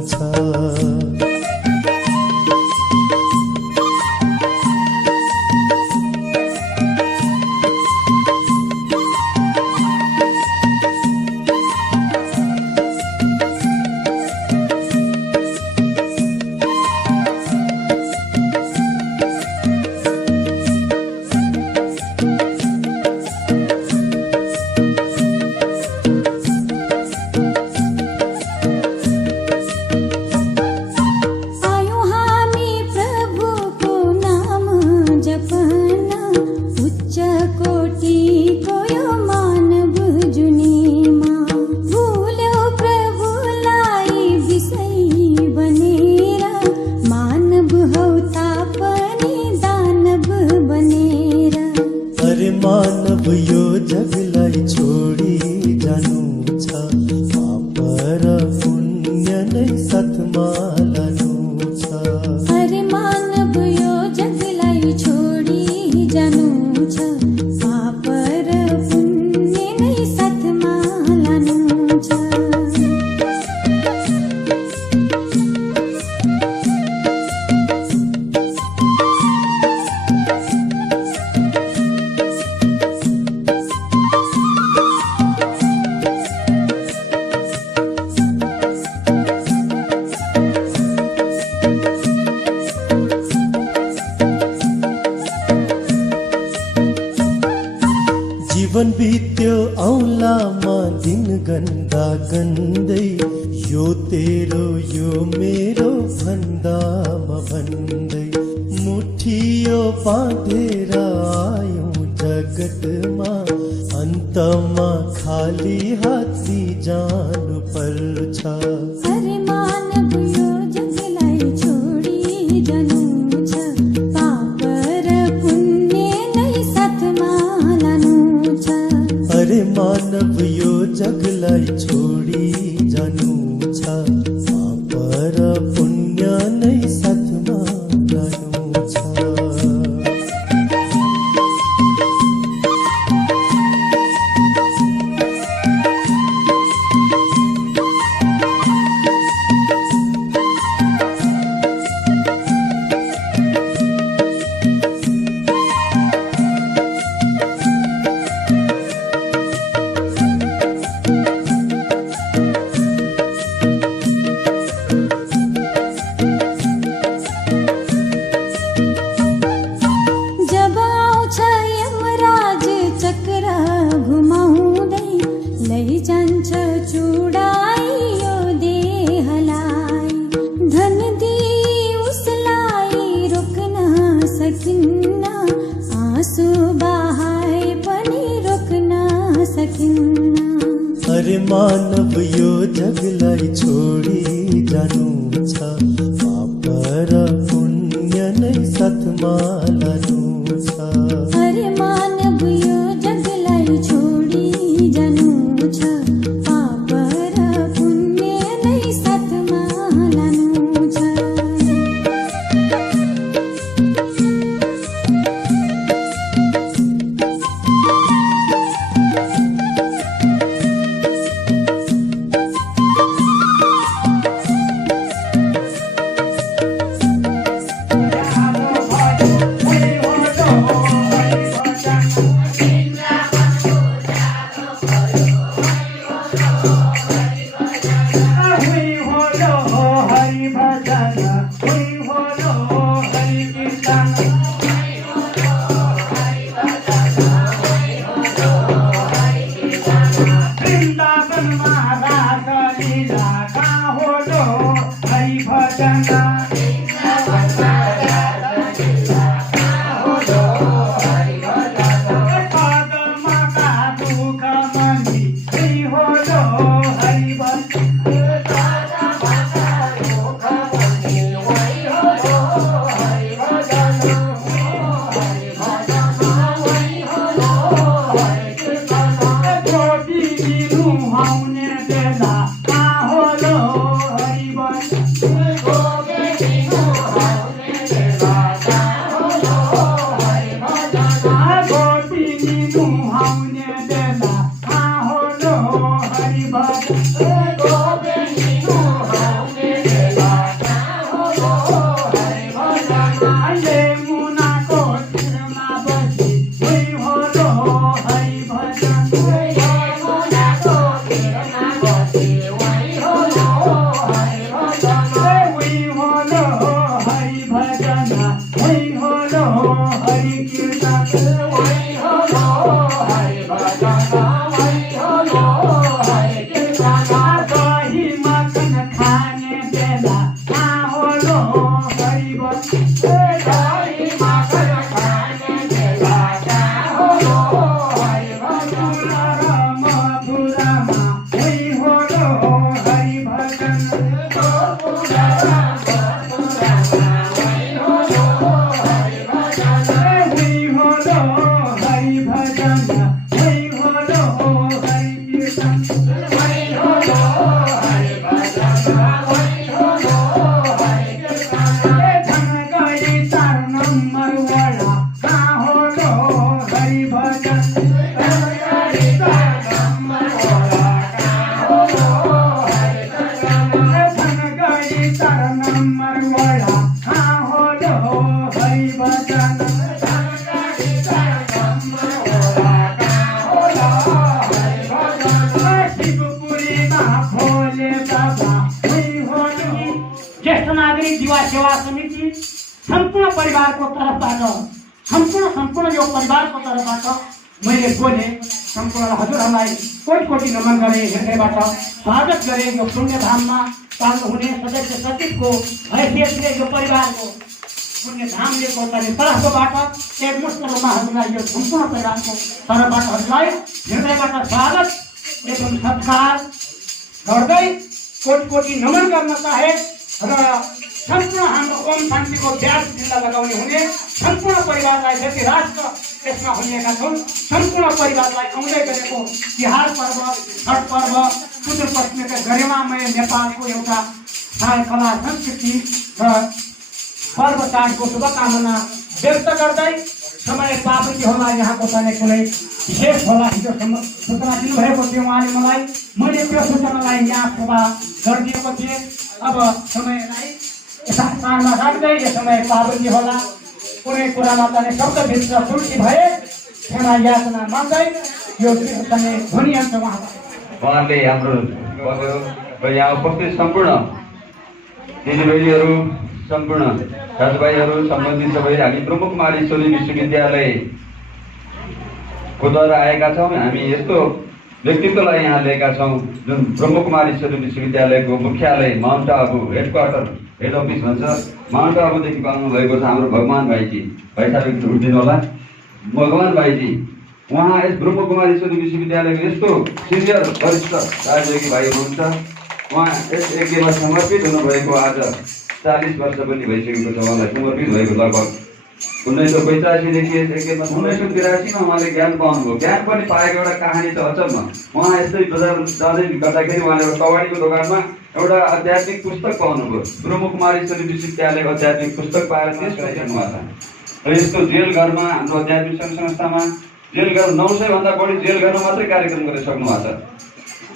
छ। मानव यो जगलाई छोडी जानु छ, पाप र पुण्य नै साथमा लानु छ। अरे मानव यो जगलाई छोडी जानु छ, पाप र पुण्य नै साथमा लानु छ। जीवन बित्यो औलामा दिन गन्दा गन्दै, यो तेरो यो मेरो भन्दामा भन्दै, मुठियो बाँधेर आयौं जगतमा, अन्तमा खाली हात जानु पर्छ। अरे मानव यो जगलाई छोडी जानु छ, पाप र पुण्य नै साथमा लानु छ। अरे मानव यो जगलाई छोडी जानु छ, पाप र पुण्य नै साथमा लानु छ। चुडाइयो देहलाई, धन दी उसलाई रोक्न सकिन्न, आँसु बहाए पनि रोक्न सकिन्न। अरे मानव यो जगलाई छोडी जानु छ, पाप र पुण्य नै साथमा लानु छ। अरे मानव यो जगलाई छोडी जानु छ, पाप र पुण्य नै साथमा लानु छ। Hãy subscribe cho kênh Ghiền Mì Gõ để không bỏ lỡ समिति, ज्येष्ठ नागरिक युवा सेवा समिति, सम्पूर्ण परिवारको तर्फबाट सम्पूर्ण यो परिवारको तर्फबाट मैले बोले सम्पूर्ण हजुरहरूलाई कोटि कोटि नमन गरे, हृदयबाट स्वागत गरे। यो पुण्यधाममा पाल्नुहुने सदस्य सचिवको हैसियतले यो परिवारको पुण्यधाम लिएको तर्फबाट एकमुष्ट रूपमा हजुरलाई यो सम्पूर्ण परिवारको तर्फबाट हजुरलाई हृदयबाट स्वागत एवं सत्कार गर्दै कोटि कोटि नमन गर्न चाहे र सम्पूर्ण हाम्रो ओम शान्तिको ब्याज जिल्ला लगाउने हुने सम्पूर्ण परिवारलाई जति राष्ट्र त्यसमा हुनेका छौँ सम्पूर्ण परिवारलाई आउँदै गरेको तिहार पर्व, छठ पर्व, सुदूरपश्चिमका गरिमामय नेपालको एउटा कला संस्कृति र पर्व चाडको शुभकामना व्यक्त गर्दै समय पाबन्दी होला, यहाँको चाहिँ कुनै विशेष होला हिजोसम्म सूचना दिनुभएको थियो उहाँले मलाई, मैले त्यो सूचनालाई यहाँ पुरा गरिदिएको थिएँ। अब समयलाई यता स्थानमा राख्दै यो समय पाबन्दी होला, कुनै कुरामा चाहिँ शब्दभित्र त्रुटि भए क्षमा याचना माग्दै यो चाहिँ ध्वनियन्त्र उहाँले हाम्रो यहाँ उपस्थित सम्पूर्ण दिदीबहिनीहरू, सम्पूर्ण दाजुभाइहरू, सम्बन्धित सबै हामी ब्रह्मकुमारीश्वरी विश्वविद्यालयकोद्वारा आएका छौँ। हामी यस्तो व्यक्तित्वलाई यहाँ ल्याएका छौँ जुन ब्रह्मकुमारीश्वरी विश्वविद्यालयको मुख्यालय माउन्ट आबु हेडक्वार्टर, हेड अफिस भन्छ, माउन्ट आबुदेखि पाउनु भएको छ हाम्रो भगवान भाइजी। भाइ साहब उठिदिनु होला। भगवान भाइजी उहाँ यस ब्रह्मकुमारीश्वरी विश्वविद्यालयको यस्तो सिनियर वरिष्ठ राजयोगी भाइ हुनुहुन्छ। उहाँ यस यज्ञमा समर्पित हुनुभएको आज 40 वर्ष पनि भइसकेको छ उहाँलाई समर्पित भएको। लगभग 1985देखि यस यज्ञमा 1983मा उहाँले ज्ञान पाउनुभयो। ज्ञान पनि पाएको एउटा कहानी छ अचम्म। उहाँ यस्तै बजार जाँदै गर्दाखेरि उहाँले एउटा कवाडीको दोकानमा एउटा आध्यात्मिक पुस्तक पाउनुभयो। ब्रह्मकुमारीश्वरी विश्वविद्यालयको आध्यात्मिक पुस्तक पाएर त्यसको लेख्नु भएको छ। र यस्तो जेलघरमा हाम्रो आध्यात्मिक सङ्घ संस्थामा जेलघर 900 भन्दा बढी जेलघरमा मात्रै कार्यक्रम गरिसक्नु भएको छ।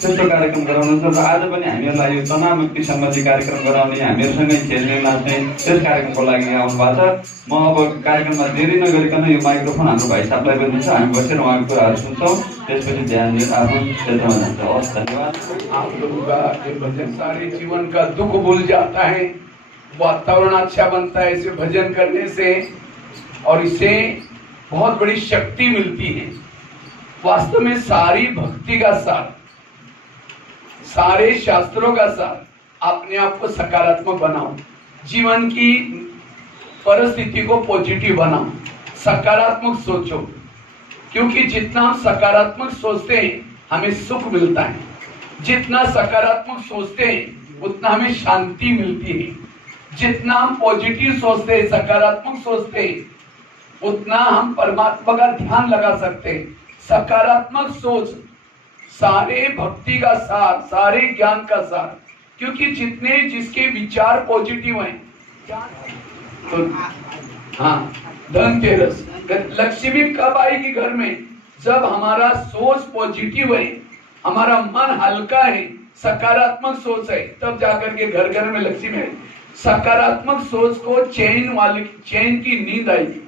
त्यस्तो कार्यक्रम गराउनुहुन्छ र आज पनि हामीहरूलाई यो तनावमुक्ति सम्बन्धी कार्यक्रम गराउने, हामीहरूसँगै खेल्ने, नाच्ने त्यस कार्यक्रमको लागि आउनु भएको छ। म अब कार्यक्रममा देरी नगरिकन यो माइक्रोफोन हाम्रो भाइ साहबलाई पनि दिन्छ। हामी बसेर उहाँको कुराहरू सुन्छौँ, त्यसपछि ध्यान दिएर आफ्नो क्षेत्रमा जान्छ। हस्, धन्यवाद। आप लोगों का ये भजन सारे जीवन का दुख भूल जाता है, वातावरण अच्छा बनता है इसे भजन करने से, और इससे बहुत बड़ी शक्ति मिलती है। वास्तव में सारी भक्ति का सार, सारे शास्त्रों का सार, अपने आप को सकारात्मक बनाओ, जीवन की परिस्थिति को पॉजिटिव बनाओ, सकारात्मक सोचो, क्योंकि जितना हम सकारात्मक सोचते हैं हमें सुख मिलता है, जितना सकारात्मक सोचते हैं उतना हमें शांति मिलती है, जितना हम पॉजिटिव सोचते हैं, सकारात्मक सोचते हैं, उतना हम परमात्मा का ध्यान लगा सकते हैं। सकारात्मक सोच सारे भक्ति का सार, सारे ज्ञान का सार, क्योंकि जितने जिसके विचार पॉजिटिव हैं, तो हाँ, धनतेरस लक्ष्मी कब आएगी घर में? जब हमारा सोच पॉजिटिव है, हमारा मन हल्का है, सकारात्मक सोच है, तब जाकर के घर घर में लक्ष्मी है। सकारात्मक सोच को चैन की नींद आएगी।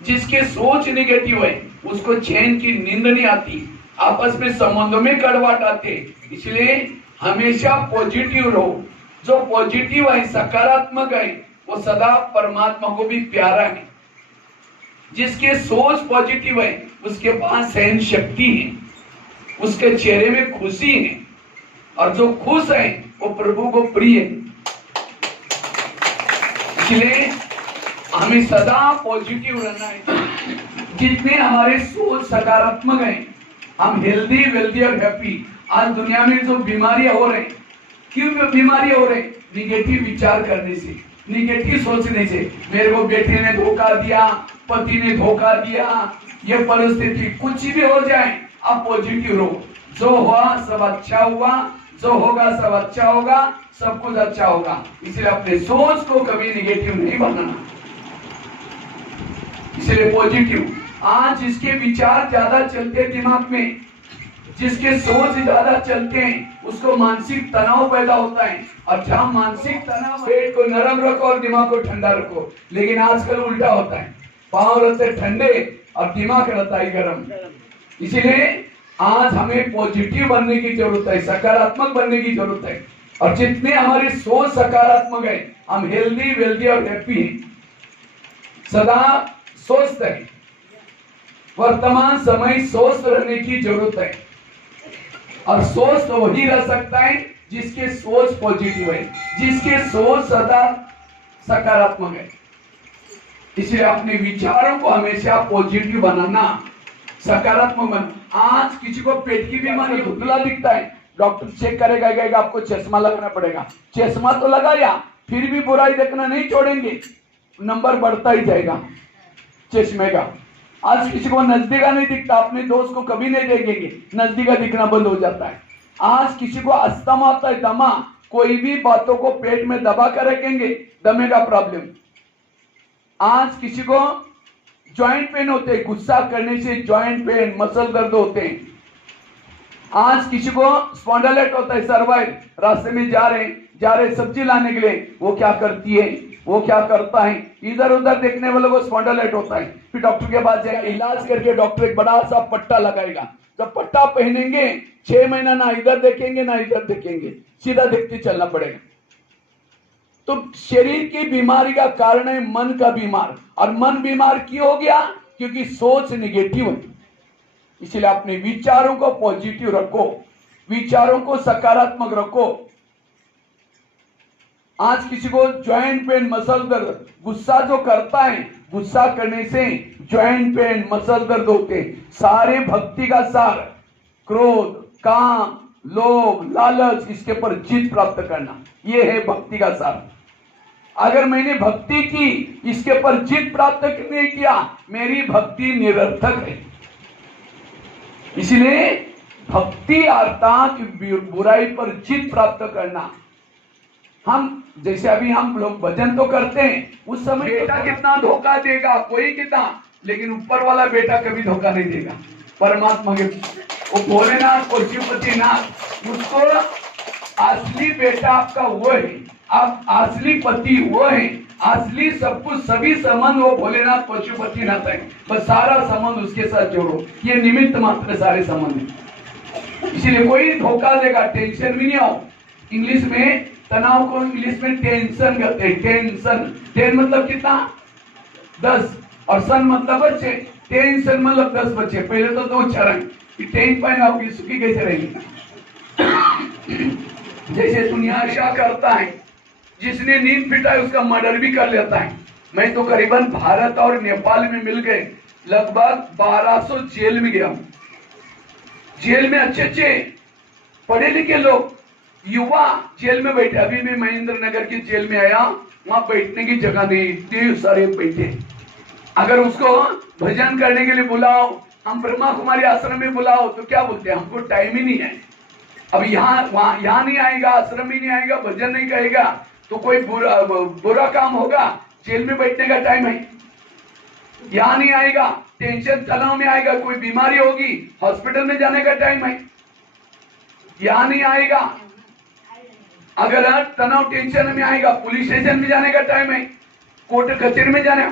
जिसके सोच निगेटिव है उसको चैन की नींद नहीं आती, आपस में संबंधों में कड़वाहट आते। इसलिए हमेशा पॉजिटिव रहो। जो पॉजिटिव है, सकारात्मक है, वो सदा परमात्मा को भी प्यारा है। जिसके सोच पॉजिटिव है उसके पास सहन शक्ति है, उसके चेहरे में खुशी है, और जो खुश है वो प्रभु को प्रिय है। इसलिए हमें सदा पॉजिटिव रहना है। जितने हमारे सोच सकारात्मक है, हम हेल्दी, वेल्दी और हैप्पी। आज दुनिया में जो बीमारियां हो रही, क्यों बीमारियां हो रही? निगेटिव विचार करने से, निगेटिव सोचने से। मेरे को बेटे ने धोखा दिया, पति ने धोखा दिया, ये परिस्थिति कुछ भी हो जाए, आप पॉजिटिव रहो। जो हुआ सब अच्छा हुआ, जो होगा सब अच्छा होगा, सब कुछ अच्छा होगा। इसलिए अपने सोच को कभी निगेटिव नहीं बनाना, इसलिए पॉजिटिव। आज जिसके विचार ज्यादा चलते दिमाग में, जिसके सोच ज्यादा चलते हैं, उसको मानसिक तनाव पैदा होता है। और जहां मानसिक तनाव, पेट को नरम रखो और दिमाग को ठंडा रखो। लेकिन आजकल उल्टा होता है, पांव रहते ठंडे और दिमाग रहता है गर्म। इसीलिए आज हमें पॉजिटिव बनने की जरूरत है, सकारात्मक बनने की जरूरत है। और जितने हमारी सोच सकारात्मक है, हम हेल्दी, वेल्दी और हैप्पी हैं। सदा स्वस्थ है। वर्तमान समय स्वस्थ रहने की जरूरत है, और स्वस्थ वही रह सकता है जिसके सोच पॉजिटिव है, जिसके सोच सदा सकारात्मक है। इसलिए अपने विचारों को हमेशा पॉजिटिव बनाना, सकारात्मक बनाना। आज किसी को पेट की बीमारी, धुंधला दिखता है, डॉक्टर चेक करेगा, कहेगा आपको चश्मा लगाना पड़ेगा। चश्मा तो लगाया, फिर भी बुराई देखना नहीं छोड़ेंगे, नंबर बढ़ता ही जाएगा चश्मे का। आज किसी को नजदीका नहीं दिखता, अपने दोस्त को कभी नहीं देखेंगे, नजदीका दिखना बंद हो जाता है। आज किसी को अस्थमा होता है, दमा, कोई भी बातों को पेट में दबा कर रखेंगे, दमे का प्रॉब्लम। आज किसी को जॉइंट पेन होते हैं, गुस्सा करने से जॉइंट पेन, मसल दर्द होते हैं। आज किसी को स्पॉन्डिलाइटिस होता है, सर्वाइव, रास्ते में जा रहे सब्जी लाने के लिए, वो क्या करती है, वो क्या करता है, इधर उधर देखने वालों को स्पॉन्डिलाइटिस होता है। फिर डॉक्टर के पास जाएगा, इलाज करके डॉक्टर एक बड़ा सा पट्टा लगाएगा। जब पट्टा पहनेंगे 6 महीना ना इधर देखेंगे ना इधर देखेंगे, सीधा देखते चलना पड़ेगा। तो शरीर की बीमारी का कारण है मन का बीमार, और मन बीमार क्यों हो गया? क्योंकि सोच निगेटिव है। इसलिए अपने विचारों को पॉजिटिव रखो, विचारों को सकारात्मक रखो। आज किसी को जॉइंट पेन, मसल दर्द, गुस्सा जो करता है, गुस्सा करने से जॉइंट पेन, मसल दर्द होते। सारे भक्ति का सार, क्रोध, काम, लोभ, लालच, इसके पर जीत प्राप्त करना, यह है भक्ति का सार। अगर मैंने भक्ति की, इसके पर जीत प्राप्त नहीं किया, मेरी भक्ति निरर्थक है। इसलिए भक्ति अर्थात बुराई पर जीत प्राप्त करना। हम जैसे अभी हम लोग भजन तो करते हैं, उस समय बेटा कितना धोखा देगा, कोई कितना, लेकिन ऊपर वाला बेटा कभी धोखा नहीं देगा। परमात्मा के वो भोलेनाथ, पशुपतिनाथ, उसको असली बेटा आपका वो है, आप असली पति वो है, असली सब कुछ, सभी संबंध वो भोलेनाथ, पशुपतिनाथ है। बस सारा संबंध उसके साथ जोड़ो, ये निमित्त मात्र सारे संबंध। इसलिए कोई धोखा देगा, टेंशन भी नहीं आओ। इंग्लिश में तनाव को इंग्लिश में टेंशन कहते हैं। टेंशन, टेन मतलब कितना? 10, और सन मतलब बच्चे। टेंशन मतलब 10 बच्चे। पहले तो 2 चरण, 10 पॉइंट आपकी सुखी कैसे रहेगी? जैसे दुनिया आशा करता है, जिसने नींद पिटा है उसका मर्डर भी कर लेता है। मैं तो करीबन भारत और नेपाल में मिल गए लगभग 1200 जेल में गया हूं। जेल में अच्छे पढ़े लिखे लोग, युवा जेल में बैठे। अभी भी महेंद्र नगर की जेल में आया, वहां बैठने की जगह नहीं, इतने सारे बैठे। अगर उसको भजन करने के लिए बुलाओ, हम ब्रह्मा कुमारी आश्रम में बुलाओ, तो क्या बोलते हैं, हमको टाइम ही नहीं है। अब यहाँ नहीं आएगा, आश्रम ही नहीं आएगा, भजन नहीं करेगा, तो कोई बुरा काम होगा। जेल में बैठने का टाइम है, यहाँ नहीं आएगा, टेंशन तनाव में आएगा, कोई बीमारी होगी, हॉस्पिटल में जाने का टाइम है, यहाँ नहीं आएगा। अगर तनाव टेंशन में आएगा, पुलिस स्टेशन में जाने का टाइम है, कोर्ट कचहरी में जाने।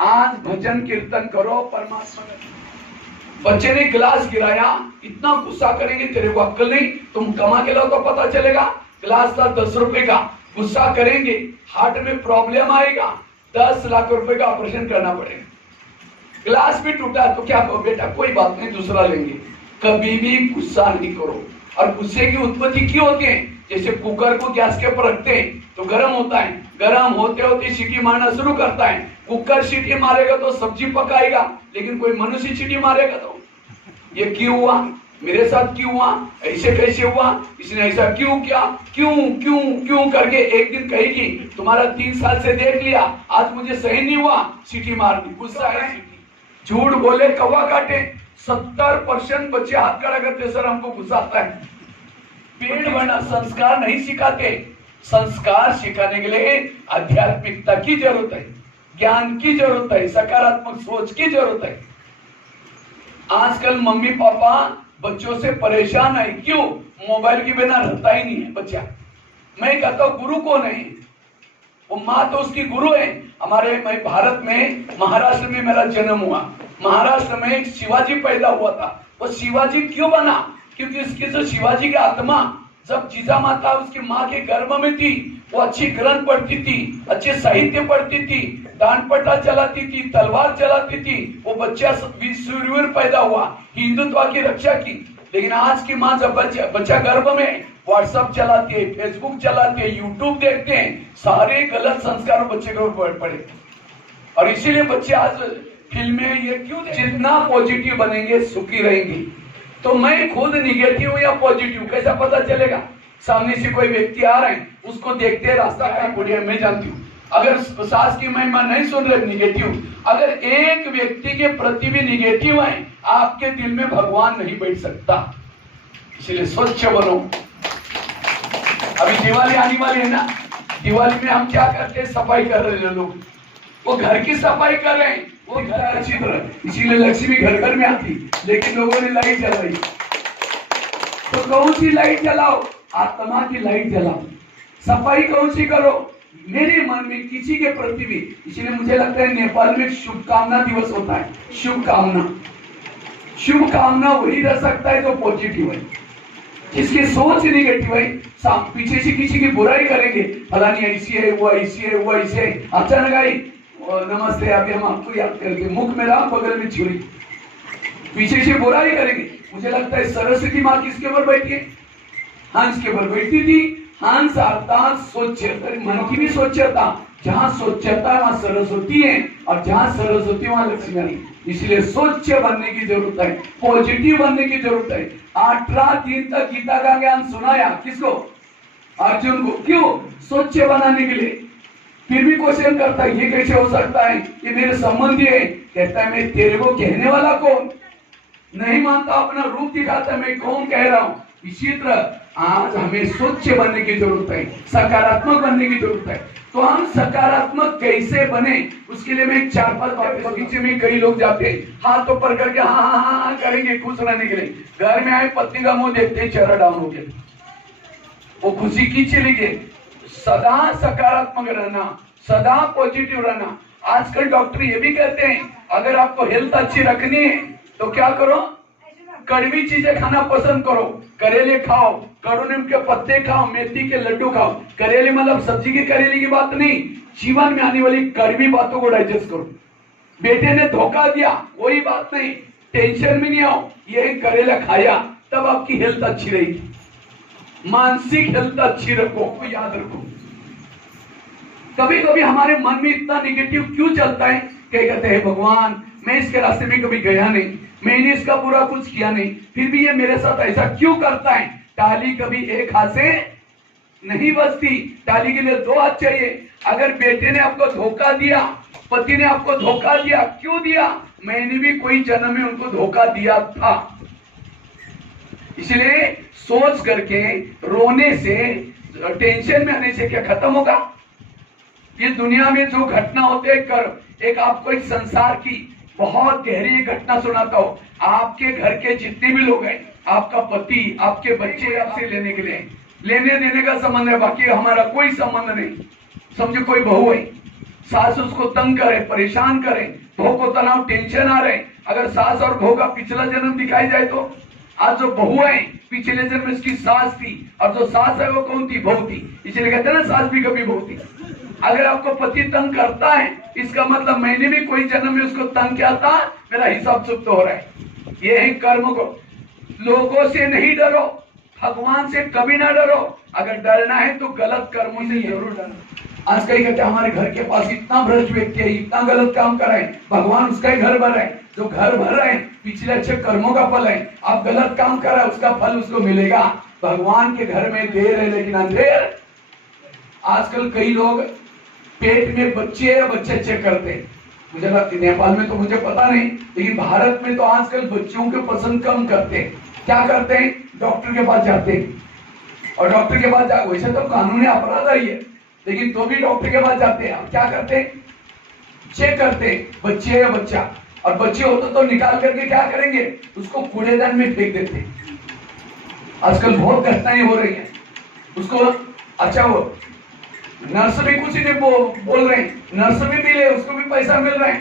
आज भजन कीर्तन करो, परमात्मा। बच्चे ने गिलास गिराया, इतना गुस्सा करेंगे, तेरे को अक्ल नहीं, तुम कमा के लाओ तो पता चलेगा। गिलास था 10 रुपए का, गुस्सा करेंगे, हार्ट में प्रॉब्लम आएगा, 10 लाख रुपए का ऑपरेशन करना पड़ेगा। गिलास भी टूटा तो क्या कहो, बेटा कोई बात नहीं, दूसरा लेंगे। कभी भी गुस्सा नहीं करो। और गुस्से की उत्पत्ति क्यों होती है? जैसे कुकर को गैस के ऊपर रखते हैं तो गर्म होता है, गर्म होते होते सीटी मारना शुरू करता है। कुकर सीटी मारेगा तो सब्जी पकाएगा, लेकिन कोई मनुष्य सीटी मारेगा तो ये क्यों हुआ, मेरे साथ क्यों हुआ, ऐसे कैसे हुआ, इसने ऐसा क्यों किया, क्यों क्यों क्यों करके एक दिन कहेगी तुम्हारा 3 साल से देख लिया, आज मुझे सही नहीं हुआ, सीटी मार दी। गुस्सा है, झूठ बोले कौवा काटे। 70% बच्चे हाथ खड़ा करते, सर हमको गुस्सा आता है। पेड़ बना, संस्कार नहीं सिखाते। संस्कार सिखाने के लिए आध्यात्मिकता की जरूरत है, ज्ञान की जरूरत है, सकारात्मक सोच की जरूरत है। आजकल मम्मी पापा बच्चों से परेशान है, क्यों? मोबाइल के बिना रहता ही नहीं है बच्चा। मैं कहता हूँ गुरु कौन है? वो माँ तो उसकी गुरु है। मैं भारत में, महाराष्ट्र में मेरा जन्म हुआ। महाराष्ट्र में एक शिवाजी पैदा हुआ था। वो शिवाजी क्यों बना? क्योंकि उसकी जो शिवाजी की आत्मा जब जीजा माता उसकी माँ के गर्भ में थी, वो अच्छी ग्रंथ पढ़ती थी, अच्छे साहित्य पढ़ती थी, डांडपट्टा चलाती थी, तलवार चलाती थी। वो बच्चा शूरवीर पैदा हुआ, हिंदुत्व की रक्षा की। लेकिन आज की माँ जब बच्चा गर्भ में व्हाट्सएप चलाती है, फेसबुक चलाती है, यूट्यूब देखते हैं, सारे गलत संस्कार बच्चे को पड़े। और इसीलिए बच्चे आज फिल्में ये क्यों, जितना पॉजिटिव बनेंगे सुखी रहेंगे। तो मैं खुद निगेटिव या पॉजिटिव कैसा पता चलेगा? सामने से कोई व्यक्ति आ रहे हैं, उसको देखते रास्ता क्या बुढ़िया मैं जानती हूँ। अगर सास की महिमा नहीं सुन रहे निगेटिव, अगर एक व्यक्ति के प्रति भी निगेटिव है, आपके दिल में भगवान नहीं बैठ सकता। इसलिए स्वच्छ बनो। अभी दिवाली आने वाली है ना, दिवाली में हम क्या करते हैं? सफाई कर रहे हैं लोग, वो घर की सफाई कर रहे हैं, वो घर अच्छी तरह, इसीलिए लक्ष्मी घर घर में आती। लेकिन लोगों ने लाइट जलाई, तो कौन सी लाइट जलाओ? आत्मा की लाइट जलाओ। सफाई कौन सी करो? मेरे मन में किसी के प्रति भी। इसीलिए मुझे लगता है नेपाल में शुभकामना दिवस होता है। शुभकामना वही रह सकता है जो पॉजिटिव है। जिसकी सोच नेगेटिव है, पीछे से किसी की बुराई करेंगे, फलानी ऐसी है, वो ऐसी है, वो ऐसे है, अचानक आई नमस्ते, अभी हम आपको याद करेंगे, मुख में राम बगल में छुरी, पीछे से बुराई करेंगे। मुझे लगता है सरस्वती माँ किसके ऊपर बैठी है? हंस के ऊपर बैठी थी। हंस अर्थात स्वच्छता, मन की भी स्वच्छता। जहाँ स्वच्छता वहाँ सरस्वती है, और जहाँ सरस्वती वहाँ लक्ष्मी है। इसलिए स्वच्छ बनने की जरूरत है, पॉजिटिव बनने की जरूरत है। 18 दिन तक गीता का ज्ञान सुनाया किसको? अर्जुन को। क्यों? स्वच्छ बनाने के लिए। फिर भी क्वेश्चन करता है, ये कैसे हो सकता है? ये मेरे संबंधी है। कहता है, मैं तेरे को कहने वाला कौन? नहीं मानता, अपना रूप दिखाता है, मैं कौन कह रहा हूं। इसी तरह आज हमें स्वच्छ बनने की जरूरत है, सकारात्मक बनने की जरूरत है। तो हम सकारात्मक कैसे बने, उसके लिए मैं 4-5 बातें। बगीचे में कई लोग जाते हैं, हाथ ऊपर करके हाँ हाँ हाँ हाँ करेंगे खुश रहने के लिए। घर में आए पत्नी का मुंह देखते हैं, चेहरा डाउन हो गया, वो खुशी की चली गई। सदा सकारात्मक रहना, सदा पॉजिटिव रहना। आजकल डॉक्टर ये भी कहते हैं, अगर आपको हेल्थ अच्छी रखनी है तो क्या करो? कड़वी चीजें खाना पसंद करो। करेले खाओ, कड़ूनीम के पत्ते खाओ, मेथी के लड्डू खाओ। करेले मतलब सब्जी की करेले की बात नहीं, जीवन में आने वाली कड़वी बातों को डाइजेस्ट करो। बेटे ने धोखा दिया, कोई बात नहीं, टेंशन में नहीं आओ, ये करेला खाया, तब आपकी हेल्थ अच्छी रहेगी। मानसिक हेल्थ अच्छी रखो, याद रखो। कभी कभी हमारे मन में इतना निगेटिव क्यों चलता है? क्या कहते हैं, भगवान मैं इसके रास्ते में कभी गया नहीं, मैंने इसका बुरा कुछ किया नहीं, फिर भी ये मेरे साथ ऐसा क्यों करता है? ताली कभी एक हाथ से नहीं बजती, ताली के लिए 2 हाथ चाहिए। अगर बेटे ने आपको धोखा दिया, पति ने आपको धोखा दिया, क्यों दिया? मैंने भी कोई जन्म में उनको धोखा दिया था। इसलिए सोच करके रोने से, टेंशन में आने से क्या खत्म होगा? ये दुनिया में जो घटना होते हैं, कर एक आपको एक संसार की बहुत गहरी घटना सुनाता हूं। आपके घर के जितने भी लोग हैं, आपका पति, आपके बच्चे आपसे लेने के लिए, लेने देने का संबंध है, बाकी हमारा कोई संबंध नहीं। समझो कोई बहू है, सास उसको तंग करे, परेशान करे, बहू को तनाव, टेंशन आ रहे। अगर सास और बहू का पिछला जन्म दिखाई जाए तो आज जो बहू है पिछले जन्म में उसकी सास थी, और जो सास है वो कौन थी? बहू थी। इसलिए कहते हैं ना, सास भी कभी बहू थी। अगर आपको पति तंग करता है, इसका मतलब मैंने भी कोई जन्म में उसको तंग किया था, मेरा हिसाब चुप्त हो रहा है। ये है कर्म को। लोगों से नहीं डरो, भगवान से कभी ना डरो। अगर डरना है तो गलत कर्मों से जरूर डरो। आज कई कहते हैं, हमारे घर के पास इतना भ्रष्ट व्यक्ति है, इतना गलत काम कर रहे हैं, भगवान उसका ही घर भर रहे हैं। जो घर भर रहे हैं पिछले अच्छे कर्मों का फल है। आप गलत काम कर रहे हैं, उसका फल उसको मिलेगा। भगवान के घर में देर है लेकिन अंधेर। आजकल कई लोग पेट में बच्चे या बच्चे चेक करते हैं। मुझे लगता है नेपाल में तो मुझे पता नहीं, लेकिन भारत में तो आजकल बच्चों के पसंद कम करते हैं। क्या करते हैं? डॉक्टर के पास जाते हैं, और डॉक्टर के पास वैसे तो कानूनी अपराध है ये, लेकिन तो भी डॉक्टर के पास जाते हैं। अब क्या करते हैं? चेक करते हैं बच्चे या बच्चा, और बच्चे होते तो निकाल करके क्या करेंगे? उसको कूड़ेदान में फेंक देते हैं। आजकल बहुत घटनाएं हो रही है। उसको अच्छा, वो नर्स भी कुछ नहीं बोल रहे, नर्स भी मिले, उसको भी पैसा मिल रहा है,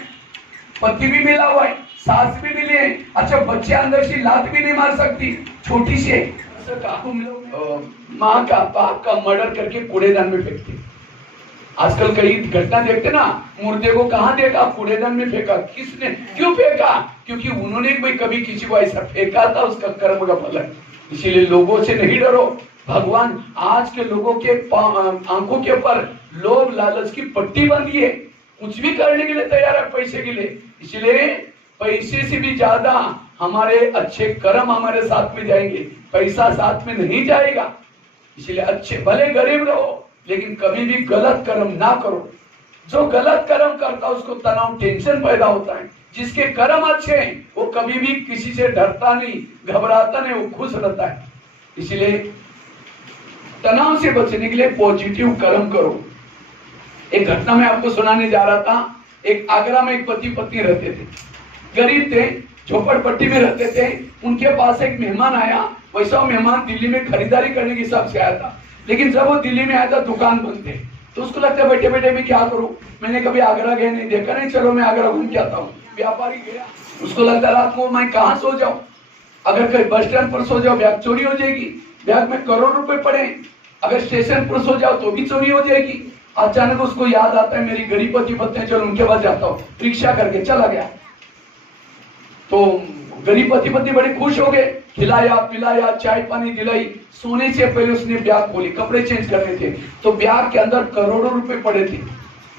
पति भी मिला हुआ है, सास भी मिली है। अच्छा, बच्चे अंदर से लात भी नहीं मार सकती, छोटी सी है, तुम लोग माँ का बाप का मर्डर करके कूड़ेदान में फेंकते। आजकल कई घटना देखते ना, मुर्दे को कहाँ देखा, कूड़ेदान में फेंका। किसने, क्यों फेंका? क्योंकि उन्होंने भाई कभी किसी को ऐसा फेंका था, उसका कर्म का फल है। इसीलिए लोगों से नहीं डरो। भगवान आज के लोगों के आंखों के ऊपर लोभ लालच की पट्टी बांधी है, कुछ भी करने के लिए तैयार है पैसे के लिए। इसलिए पैसे से भी ज्यादा हमारे अच्छे कर्म हमारे साथ में जाएंगे, पैसा साथ में नहीं जाएगा। इसलिए अच्छे भले गरीब रहो लेकिन कभी भी गलत कर्म ना करो। जो गलत कर्म करता है उसको तनाव टेंशन पैदा होता है। जिसके कर्म अच्छे हैं वो कभी भी किसी से डरता नहीं, घबराता नहीं, वो खुश रहता है। इसलिए तनाव से बचने के लिए पॉजिटिव कर्म करो। एक घटना मैं आपको सुनाने जा रहा था। एक आगरा में एक पति पत्नी रहते थे, गरीब थे, झोपड़पट्टी में रहते थे। उनके पास एक मेहमान आया। वैसा मेहमान दिल्ली में खरीदारी करने के हिसाब से आया था, लेकिन जब वो दिल्ली में आया था दुकान बंद थे। तो उसको लगता है बैठे बैठे मैं क्या करूं, मैंने कभी आगरा गया नहीं, देखा नहीं, चलो मैं आगरा घूम के आता हूँ। व्यापारी गया, उसको लगता रात को मैं कहाँ सो जाऊं, अगर कहीं बस स्टैंड पर सो जाओ बैग चोरी हो जाएगी, बैग में करोड़ रुपए पड़े, अगर स्टेशन पर सो जाओ तो भी चोरी हो जाएगी। अचानक उसको याद आता है मेरी गरीब पति पत्नी, चलो उनके पास जाता हूँ। रिक्शा करके चला गया। तो गरीब पति पत्नी बड़े खुश हो गए, खिलाया पिलाया, चाय पानी दिलाई। सोने से पहले उसने बैग खोली, कपड़े चेंज करने थे, तो बैग के अंदर करोड़ों रुपए पड़े थे।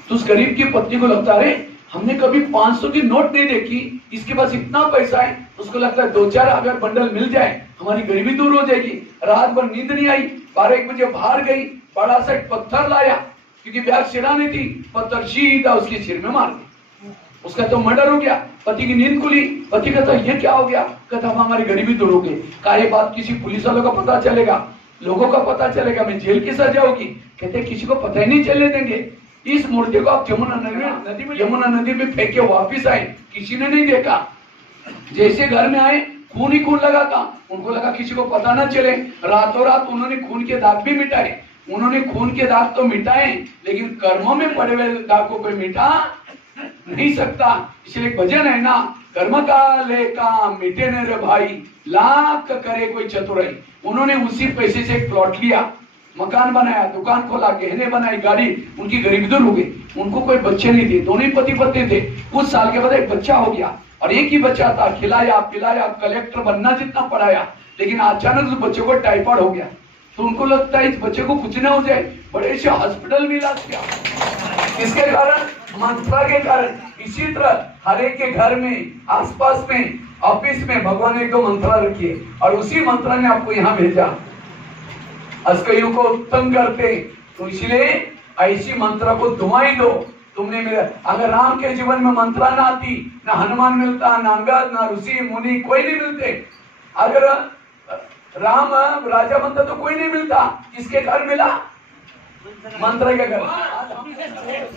तो उस गरीब की पत्नी को लगता है हमने कभी 500 की नोट नहीं देखी, इसके पास इतना पैसा है। उसको लगता है 2-4 अगर बंडल मिल जाए हमारी गरीबी दूर हो जाएगी। रात भर नींद नहीं आई, 12-1 बजे बाहर गई, बड़ा सा पत्थर लाया, क्योंकि बैग सिरानी थी, पत्थर सीधा उसके सिर में मार दिया। उसका तो मर्डर हो गया। पति की नींद खुली, पति कहता ये क्या हो गया, कहता हमारी गरीबी दूर हो गई। का ये बात किसी पुलिस वालों का पता चलेगा, लोगों का पता चलेगा, मैं जेल की सजा होगी। कहते किसी को पता ही नहीं चलने देंगे। इस मूर्ति को आप यमुना नदी में फेंक के वापिस आए, किसी ने नहीं देखा। जैसे घर में आए खून ही खून लगा था, उनको लगा किसी को पता ना चले। रातों रात उन्होंने खून के दाग भी मिटाए। उन्होंने खून के दाग तो मिटाए, लेकिन कर्मों में पड़े हुए दाग को कोई मिटा नहीं सकता। इसलिए भजन है ना, कर्म काले का मिटे न रे भाई, लाख करे कोई चतुराई। उन्होंने उसी पैसे से एक प्लॉट लिया, मकान बनाया, दुकान खोला, गहने बनाई, गाड़ी, उनकी गरीबी दूर हो गई। उनको कोई बच्चे नहीं थे, दोनों ही पति पत्नी थे। कुछ साल के बाद एक बच्चा हो गया, और एक ही बच्चा था। खिलाया पिलाया, कलेक्टर बनना जितना पढ़ाया, लेकिन अचानक उस बच्चे को टाइफाइड हो गया। तो उनको लगता है इस बच्चे को कुछ ना हो जाए, बड़े से हॉस्पिटल में इलाज किया। किसके कारण? मंत्र के कारण। इसी तरह हर एक के घर में, आसपास में, ऑफिस में भगवान ने 2 मंत्र रखिए, और उसी मंत्र ने आपको यहाँ भेजा। असकइयों को तंग करते, तो इसलिए ऐसी मंत्र को दुआएं दो। तुमने मेरा, अगर राम के जीवन में मंत्र ना आती, ना हनुमान मिलता, ना अंगद, ना ऋषि मुनि, कोई नहीं मिलते। अगर राम राजा बनता तो कोई नहीं मिलता। किसके घर मिला? मंत्र के घर।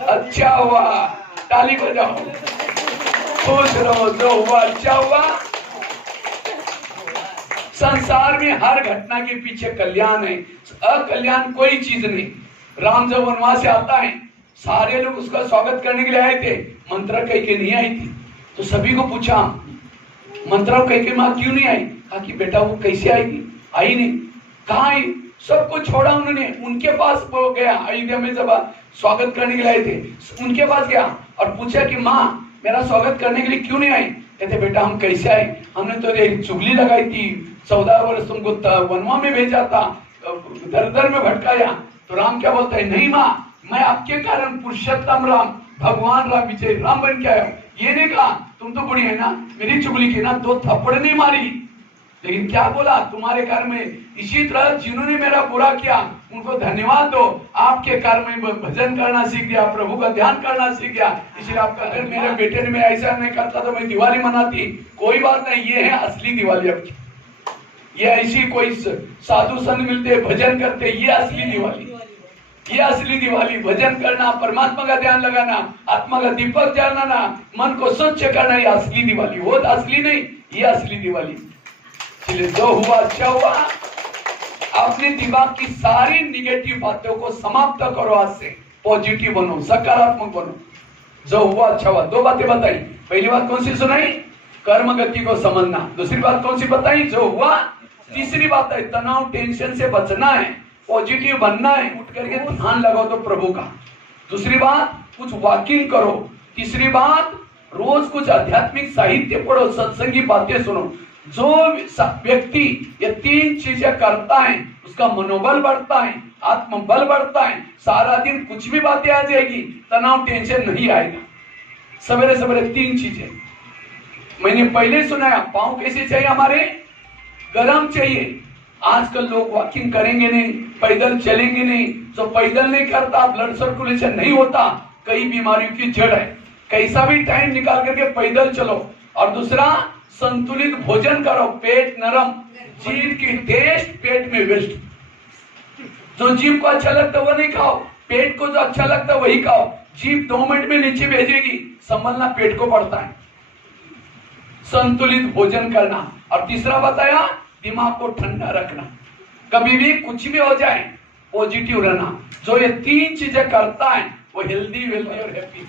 अच्छा हुआ, ताली बजाओ, खुश रहो, जो हुआ अच्छा हुआ। संसार में हर घटना के पीछे कल्याण है, अकल्याण कोई चीज नहीं। राम जब वनवास से आता है, सारे लोग उसका स्वागत करने के लिए आए थे, मंत्रा कैके नहीं आई थी। तो सभी को पूछा मंत्रा कैके माँ क्यों नहीं आई? कहा कि बेटा वो कैसे आएगी, आई नहीं। कहाँ आई? सबको छोड़ा उन्होंने, उनके पास वो गया। अयोध्या में जब स्वागत करने के लिए आए थे, उनके पास गया और पूछा कि माँ मेरा स्वागत करने के लिए क्यों नहीं आई? कहते बेटा हम कैसे आए, हमने तो एक चुगली लगाई थी, 14 वर्ष तुमको वनवा में भेजा था, दर दर में भटकाया। तो राम क्या बोलता है, नहीं माँ, मैं आपके कारण पुरुषोत्तम राम, भगवान राम, विजय राम बन के आया। ये नहीं कहा तुम तो बुढ़ी है ना, मेरी चुगली की ना, 2 थप्पड़ नहीं मारी, लेकिन क्या बोला तुम्हारे घर में। इसी तरह जिन्होंने मेरा बुरा किया उनको धन्यवाद दो, आपके कारण में भजन करना सीख गया, प्रभु का ध्यान करना सीख गया। इसलिए आपका अगर मेरे बेटे ने मैं ऐसा नहीं करता तो मैं दिवाली मनाती, कोई बात नहीं। ये है असली दिवाली आपकी। ये ऐसी कोई साधु संत मिलते भजन करते, ये असली दिवाली। ये असली दिवाली, भजन करना, परमात्मा का ध्यान लगाना, आत्मा का दीपक जलाना, मन को स्वच्छ करना, ये असली दिवाली। वो असली नहीं, ये असली दिवाली। इसलिए जो हुआ अच्छा हुआ। अपने दिमाग की सारी निगेटिव बातों को समाप्त करो, आज से पॉजिटिव बनो, सकारात्मक बनो। जो हुआ अच्छा हुआ। 2 बातें बताई। पहली बात कौन सी सुनाई? कर्म गति को समझना। दूसरी बात कौन सी बताई? जो हुआ तीसरी बात है तनाव टेंशन से बचना है, पॉजिटिव बनना है, उठ करके ध्यान लगाओ तो प्रभु का। दूसरी बात कुछ वॉकिंग करो। तीसरी बात रोज कुछ आध्यात्मिक साहित्य पढ़ो, सत्संगी बातें सुनो। जो व्यक्ति ये तीन चीजें करता है उसका मनोबल बढ़ता है, आत्मबल बढ़ता है, सारा दिन कुछ भी बातें आ जाएगी, तनाव टेंशन नहीं आएगा। सवेरे सवेरे तीन चीजें मैंने पहले सुनाया। पाँव कैसे चाहिए हमारे? गरम चाहिए। आजकल लोग वॉकिंग करेंगे नहीं, पैदल चलेंगे नहीं। जो पैदल नहीं करता ब्लड सर्कुलेशन नहीं होता, कई बीमारियों की जड़ है। कैसा भी टाइम निकाल करके पैदल चलो। और दूसरा संतुलित भोजन करो, पेट नरम, जीभ की टेस्ट पेट में वेस्ट। जो जीभ को अच्छा लगता है वो नहीं खाओ, पेट को जो अच्छा लगता है वही खाओ। जीभ 2 मिनट में नीचे भेजेगी, संभलना पेट को पड़ता है। संतुलित भोजन करना। और तीसरा बताया दिमाग को ठंडा रखना, कभी भी कुछ भी हो जाए पॉजिटिव रहना। जो ये तीन चीजें करता है वो हेल्दी वेल्दी और हैप्पी।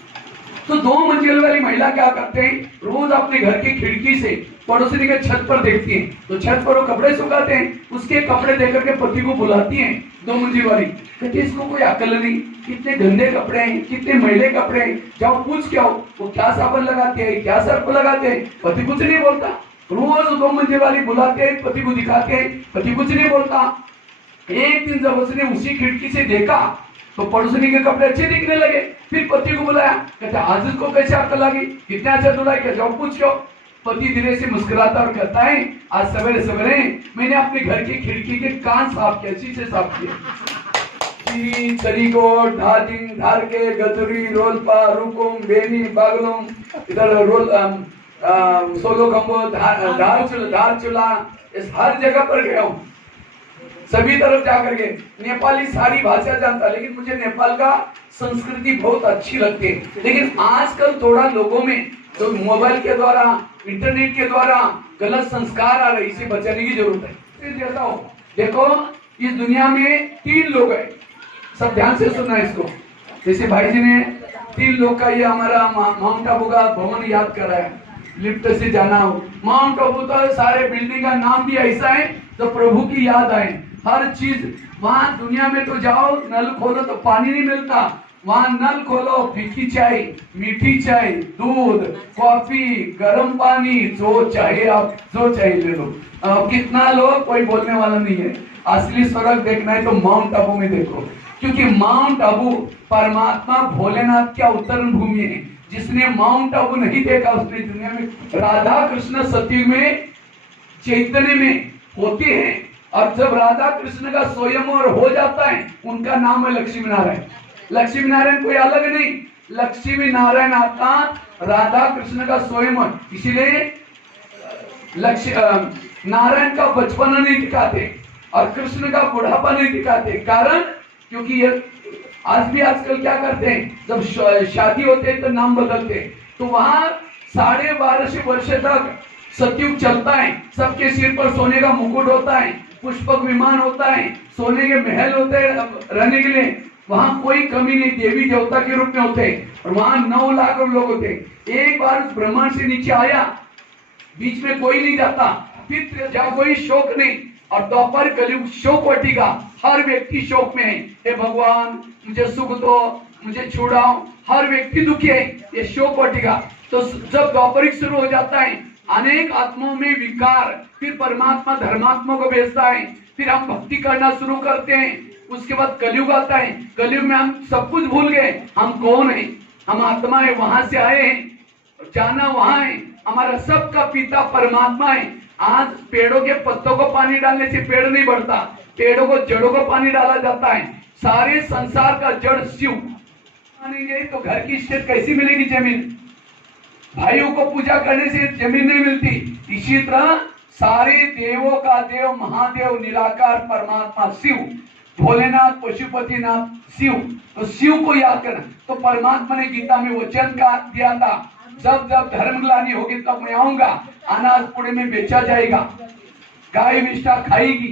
तो 2 मंजिल वाली महिला क्या करते हैं, रोज अपने घर की खिड़की से पड़ोसी के छत पर देखती हैं, तो छत पर वो कपड़े सुखाते हैं, उसके कपड़े देकर के पति को बुलाती हैं 2 मंजिल वाली, कहती इसको कोई अकल नहीं, कितने गंदे कपड़े हैं, कितने मैले कपड़े हैं, जाओ पूछ के आओ वो क्या साबुन लगाते हैं, क्या सर्फ लगाते हैं। पति कुछ नहीं बोलता। रोज 2 मंजिल वाली बुलाते हैं, पति को दिखाते हैं, पति कुछ नहीं बोलता। एक दिन जब उसने उसी खिड़की से देखा तो पड़ोसी के कपड़े अच्छे दिखने लगे। फिर पति को बुलाया, कहता आज इसको कैसे अकल लगी, कितना अच्छा धुलाई, क्या जाओ पूछ लो। पति धीरे से मुस्कुराता और कहता है आज सवेरे सवेरे मैंने अपने घर की खिड़की के कान साफ किया, शीशे साफ किए। चरीकोट, ढाजिंग, धारके, गजरी, रोलपा, रुकुम, बेनी, बागलुम, इधर रोल सोलो खम्बो, धारचूला, इस हर जगह पर गया हूँ। सभी तरफ जाकर के नेपाली सारी भाषा जानता, लेकिन मुझे नेपाल का संस्कृति बहुत अच्छी लगती है। लेकिन आजकल थोड़ा लोगों में तो मोबाइल के द्वारा, इंटरनेट के द्वारा गलत संस्कार आ रहे, इसे बचाने की जरूरत है। फिर जैसा हो देखो इस दुनिया में 3 लोग हैं, सब ध्यान से सुनना इसको। जैसे भाई जी ने 3 लोग का ये हमारा माउंट आबू का भवन याद कराया, लिफ्ट से जाना हो। माउंट आबू तो सारे बिल्डिंग का नाम भी ऐसा है तो प्रभु की याद आए। हर चीज वहां दुनिया में तो जाओ, नल खोलो तो पानी नहीं मिलता, वहां नल खोलो फीकी चाय, मीठी चाय, दूध, कॉफी, गर्म पानी, जो चाहे आप जो चाहे ले लो। कितना लोग, कोई बोलने वाला नहीं है। असली स्वर्ग देखना है तो माउंट आबू में देखो, क्योंकि माउंट आबू परमात्मा भोलेनाथ की अवतरण भूमि है। जिसने माउंट आबू नहीं देखा उसने दुनिया में, राधा कृष्ण सतयुग में चैतन्य में होते हैं, और जब राधा कृष्ण का स्वयंवर हो जाता है उनका नाम है लक्ष्मी नारायण। लक्ष्मी नारायण कोई अलग नहीं, लक्ष्मी नारायण आता राधा कृष्ण का स्वयंवर। इसीलिए नारायण का बचपन नहीं दिखाते और कृष्ण का बुढ़ापा नहीं दिखाते। कारण क्योंकि ये आज भी आजकल क्या करते हैं, जब शादी होते हैं तो नाम बदलते हैं। तो वहां 12.5 वर्ष तक सतयुग चलता है। सबके सिर पर सोने का मुकुट होता है, पुष्पक विमान होता है, सोने के महल होते हैं रहने के लिए। वहां कोई कमी नहीं, देवी देवता के रूप में होते हैं। और वहां 9 लाख लोग होते हैं। एक बार उस ब्रह्मांड से नीचे आया, बीच में कोई नहीं जाता, फिर जहाँ कोई शोक नहीं। और दोपहर कलयुग शोक वटिका, हर व्यक्ति शोक में है। हे भगवान मुझे सुख दो, मुझे छुड़ाओ, हर व्यक्ति दुखी है, ये शोक वटिका। तो जब दोपहरिक शुरू हो जाता है, अनेक आत्माओं में विकार, फिर परमात्मा धर्मात्मा को भेजता है, फिर हम भक्ति करना शुरू करते हैं। उसके बाद कलयुग आता है। कलयुग में हम सब कुछ भूल गए, हम कौन है, हम आत्मा है, वहां से आए हैं, जाना वहां है। हमारा सबका पिता परमात्मा है। आज पेड़ों के पत्तों को पानी डालने से पेड़ नहीं बढ़ता, पेड़ों को जड़ों को पानी डाला जाता है। सारे संसार का जड़ शिव मानेंगे तो घर की स्टेट कैसी मिलेगी, जमीन। भाइयों को पूजा करने से जमीन नहीं मिलती। इसी तरह सारे देवों का देव महादेव निराकार परमात्मा शिव, भोलेनाथ, पशुपतिनाथ शिव। तो शिव को याद करना। तो परमात्मा ने गीता में वचन का दिया था, जब जब धर्म ग्लानि होगी तब मैं आऊंगा, अनाज पुणे में बेचा जाएगा, गाय विष्ठा खाएगी,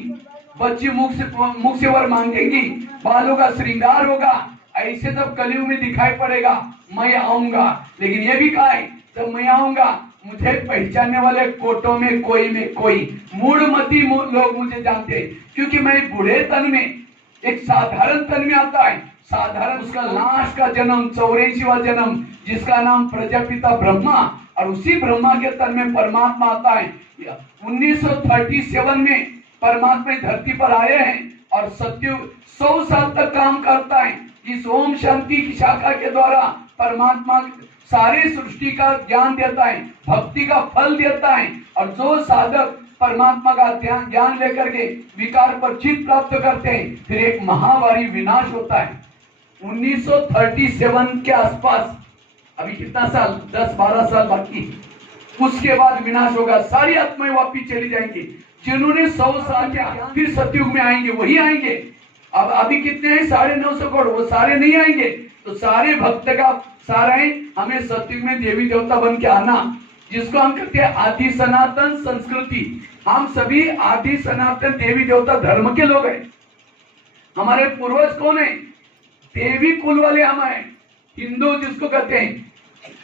बच्ची मुख से वर मांगेंगी, बालों का श्रृंगार होगा। ऐसे जब कलयुग में दिखाई पड़ेगा मैं आऊंगा। लेकिन ये भी कहा है जब मैं आऊंगा मुझे पहचानने वाले कोटों में कोई मूढ़मती लोग मुझे जानते हैं, क्योंकि मैं बूढ़े तन में एक साधारण तन में आता है। साधारण उसका लाश का जन्म 84वां जन्म, जिसका नाम प्रजापिता ब्रह्मा, और उसी ब्रह्मा के तन में परमात्मा आता है। 1937 में परमात्मा धरती पर आए हैं और सत्युग 100 साल तक काम करता है। इस ओम शांति की शाखा के द्वारा परमात्मा सारी सृष्टि का ज्ञान देता है, भक्ति का फल देता है, और जो साधक परमात्मा का ज्ञान लेकर के विकार पर जीत प्राप्त करते हैं, फिर एक महामारी विनाश होता है। 1937 के आसपास, अभी कितना साल, 10-12 साल बाकी, उसके बाद विनाश होगा। सारी आत्माएं वापिस चली जाएंगी। जिन्होंने 100 साल किया फिर सतयुग में आएंगे, वही आएंगे। अब अभी कितने हैं, 950 करोड़, वो सारे नहीं आएंगे। तो सारे भक्त का सारा है, हमें सतयुग में देवी देवता बन के आना, जिसको हम कहते हैं आदि सनातन संस्कृति। हम सभी आदि सनातन देवी देवता धर्म के लोग हैं। हमारे पूर्वज कौन है, देवी कुल वाले हम हैं। हिंदू जिसको कहते हैं,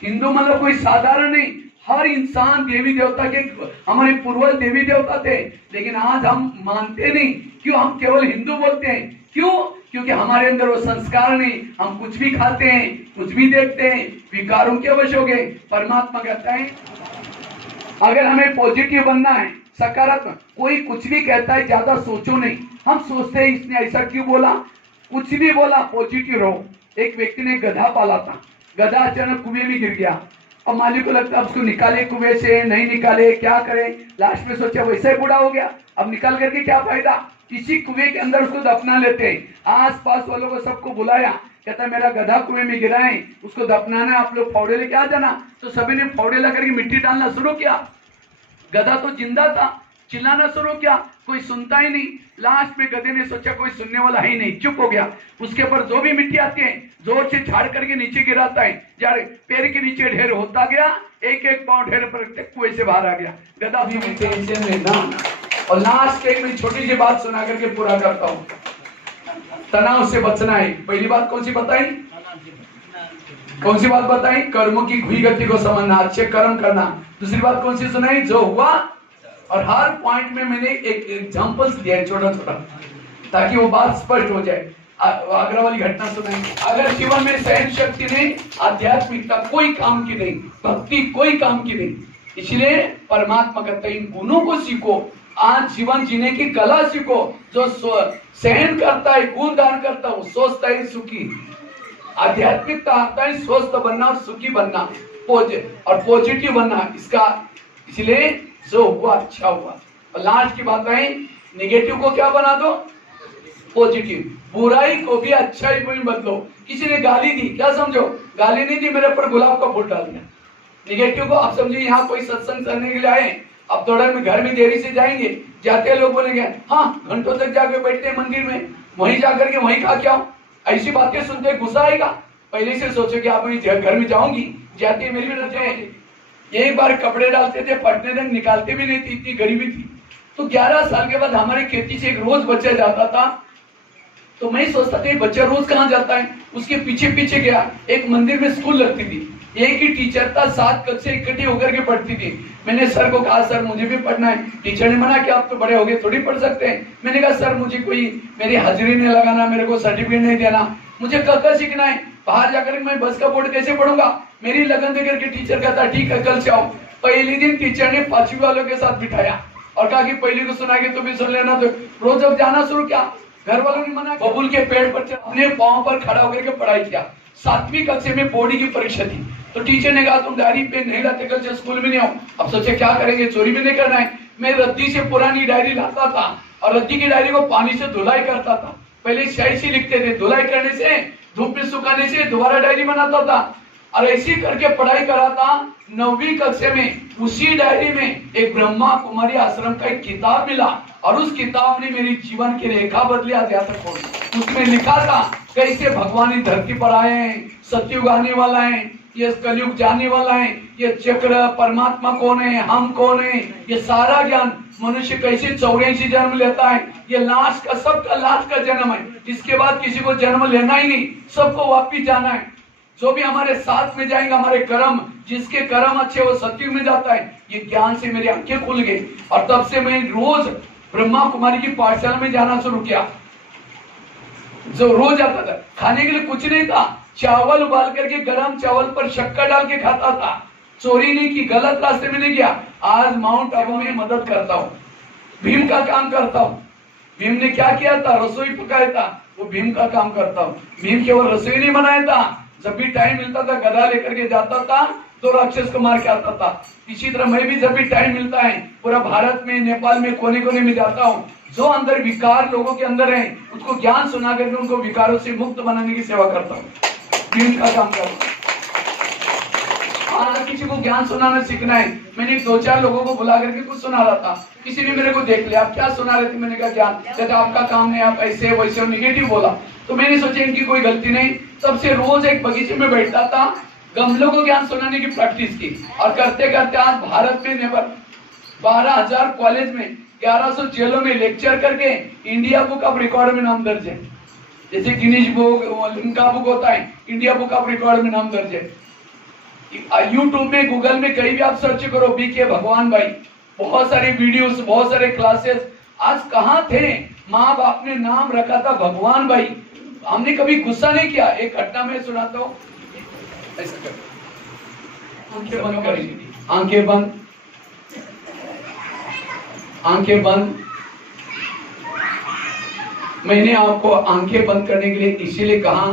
हिंदू मतलब कोई साधारण नहीं, हर इंसान देवी देवता के, हमारे पूर्वज देवी देवता थे। लेकिन आज हम मानते नहीं, क्यों, हम केवल हिंदू बोलते हैं। क्यों, क्योंकि हमारे अंदर वो संस्कार नहीं। हम कुछ भी खाते हैं, कुछ भी देखते हैं, विकारों के वश हो गए। परमात्मा कहता है अगर हमें पॉजिटिव बनना है, सकारात्मक, कोई कुछ भी कहता है ज्यादा सोचो नहीं। हम सोचते हैं इसने ऐसा क्यों बोला, कुछ भी बोला, पॉजिटिव रहो। एक व्यक्ति ने गधा पाला था, गधा अचानक कुएं में गिर गया, और मालिक को लगता है उसको निकाले कुएं से, नहीं निकाले, क्या करे। लास्ट में सोचा वैसे ही बूढ़ा हो गया, अब निकाल करके क्या फायदा, इसी कुएं के अंदर उसको दफना लेते हैं। आस पास वालों को सबको बुलाया, कहता है मेरा गधा कुएं में गिरा है, उसको दफनाना है, आप लोग फावड़े लेके आ जाना। तो सभी ने फावड़े ला करके मिट्टी डालना शुरू किया। गधा तो जिंदा था, चिल्लाना शुरू किया, कोई सुनता ही नहीं। लास्ट में गधे ने सोचा कोई सुनने वाला ही नहीं, चुप हो गया। उसके ऊपर जो भी मिट्टी आती है जोर से झाड़ करके नीचे गिराता है, जारे पैर के नीचे ढेर होता गया, एक एक पांव ढेर पर कुएं से बाहर आ गया। गधा भी टेंशन में ना। और लास्ट एक में छोटी सी बात सुना करके पूरा करता हूँ। तनाव से बचना है। पहली बात कौन सी बताई, कौन सी बात बताई, कर्मों की हुई गति को समझना, अच्छे कर्म करना। दूसरी बात कौन सी सुनाई, जो हुआ। और हर पॉइंट में मैंने एक एग्जांपल्स दिया है छोटा छोटा, ताकि वो बात स्पष्ट हो जाए। आगरा वाली घटना सुनाई। अगर जीवन में सहन शक्ति नहीं, आध्यात्मिकता कोई काम की नहीं, भक्ति कोई काम की नहीं। इसलिए परमात्मा कहते हैं इन गुणों को सीखो, आज जीवन जीने की कला सीखो। जो सहन करता है, गुण दान करता है, वो सोचता है सुखी। आध्यात्मिकता आता है स्वस्थ बनना और सुखी बनना, और पॉजिटिव बनना इसका। इसलिए जो हुआ अच्छा हुआ। और लास्ट की बात है, नेगेटिव को क्या बना दो, पॉजिटिव। बुराई को भी अच्छाई में बदलो। किसी ने गाली दी, क्या समझो, गाली नहीं दी, मेरे ऊपर गुलाब का फूल डाल दिया। नेगेटिव को आप समझिए, यहाँ कोई सत्संग करने के लिए आए, अब थोड़ा में घर में देरी से जाएंगे, जाते लोग बोलेंगे हाँ घंटों तक जाके बैठते हैं मंदिर में, वहीं जाकर के वहीं खा के आओ। ऐसी बातें सुनते गुस्सा आएगा। पहले से सोचो कि आप घर में जाऊंगी, जाती मेरी भी रजाएं। एक बार कपड़े डालते थे, फटने तक निकालते भी नहीं थी, इतनी गरीबी थी। तो 11 साल के बाद हमारी खेती से एक रोज बच्चा जाता था, तो मैं सोचता था बच्चा रोज कहाँ जाता है। उसके पीछे पीछे गया, एक मंदिर में स्कूल लगती थी, एक ही टीचर था, 7 कक्षा इकट्ठी होकर के पढ़ती थी। मैंने सर को कहा सर मुझे भी पढ़ना है। टीचर ने मना किया, आप तो बड़े हो गए, थोड़ी पढ़ सकते हैं। मैंने कहा सर मुझे कोई मेरी हाजिरी नहीं लगाना, मेरे को सर्टिफिकेट नहीं देना, मुझे कल सीखना है। बाहर जाकर मैं बस का बोर्ड कैसे पढ़ूंगा। मेरी लगन देकर के टीचर कहता ठीक है कल से आओ। पहले दिन टीचर ने 5वीं वालों के साथ बिठाया और कहा कि पहले को सुना के तो भी सुन लेना। तो रोज जब जाना शुरू किया, घर वालों ने मना, बबुल के पेड़ पर अपने पांव पर खड़ा होकर के पढ़ाई किया। 7वीं कक्षा में बोर्ड की परीक्षा थी, तो टीचर ने कहा तुम डायरी पेन नहीं लाते, कल से स्कूल में नहीं आओ। अब सोचे क्या करेंगे, चोरी भी नहीं करना है। मैं रद्दी से पुरानी डायरी लाता था और रद्दी की डायरी को पानी से धुलाई करता था। पहले शायद से लिखते थे, धुलाई करने से, धूप में सुखाने से दोबारा डायरी बनाता था और ऐसे करके पढ़ाई करा था। 9वीं कक्षा में उसी डायरी में एक ब्रह्मा कुमारी आश्रम का एक किताब मिला और उस किताब ने मेरी जीवन की रेखा बदली। उसमें लिखा था कैसे भगवान इस धरती पर आए हैं, सतयुग आने वाला है, ये कलयुग जाने वाला है, ये चक्र, परमात्मा कौन है, हम कौन है, ये सारा ज्ञान। मनुष्य कैसे 84 जन्म लेता है, ये लास्ट का, सबका लास्ट का जन्म है। इसके बाद किसी को जन्म लेना ही नहीं, सबको वापिस जाना है। जो भी हमारे साथ में जाएंगे, हमारे कर्म, जिसके कर्म अच्छे वो सत्युग में जाता है। ये ज्ञान से मेरी आंखें खुल गई और तब से मैं रोज ब्रह्मा कुमारी की पाठशाला में जाना शुरू किया। जो रोज आता था, खाने के लिए कुछ नहीं था, चावल उबाल करके गरम चावल पर शक्कर डाल के खाता था। चोरी नहीं की, गलत रास्ते में नहीं गया। आज माउंट आबू में मदद करता हूँ, भीम का काम करता हूँ। भीम ने क्या किया था? रसोई पकाया था, वो भीम का काम करता हूँ। भीम केवल रसोई नहीं बनाया था, जब भी टाइम मिलता था गदा लेकर के जाता था तो राक्षस को मार के आता था। इसी तरह मैं भी जब भी टाइम मिलता है पूरा भारत में, नेपाल में, कोने कोने में जाता हूँ। जो अंदर विकार लोगों के अंदर है उसको ज्ञान सुना करके उनको विकारों से मुक्त बनाने की सेवा करता हूँ, भीम का काम करता हूँ। किसी को ज्ञान सुनाना सीखना है। मैंने 2-4 लोगों को बुला करके कुछ सुना रहा था। किसी ने मेरे को देख लिया, आप क्या सुना रहे थे? मैंने कहा ज्ञान। कहते आपका काम नहीं, आप ऐसे वैसे निगेटिव बोला। तो मैंने सोचा इनकी कोई गलती नहीं। तब से रोज एक बगीचे में बैठता था, गमलों को ज्ञान सुनाने की प्रैक्टिस की और करते करते आज भारत में 12,000 कॉलेज में, 1100 जेलों में लेक्चर करके इंडिया बुक ऑफ रिकॉर्ड में नाम दर्ज है। जैसे गिनीज बुक, लिम्का बुक होता है, इंडिया बुक ऑफ रिकॉर्ड में नाम दर्ज है। यूट्यूब में, गूगल में कहीं भी आप सर्च करो बीके भगवान भाई, बहुत सारे वीडियोस, बहुत सारे क्लासेस। आज कहाँ थे? माँ बाप ने नाम रखा था भगवान भाई, हमने कभी गुस्सा नहीं किया। एक घटना में सुनाता हूँ, ऐसा कर, आंखें बंद करेंगे, आंखें बंद, आंखें बंद। मैंने आपको आंखें बंद करने के लिए इसीलिए कहा